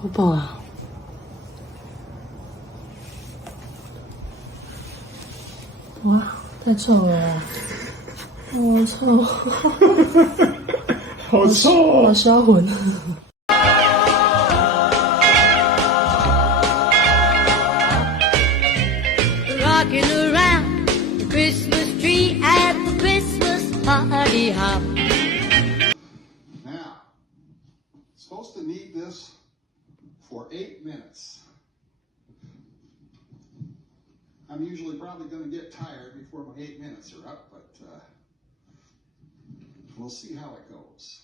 好饱啊！哇，太臭了！好臭，好臭好销魂。Rocking around the Christmas tree at the Christmas party hop. Now, supposed to knead this for 8 minutes. I'm usually probably going to get tired before my 8 minutes are up, but we'll see how it goes.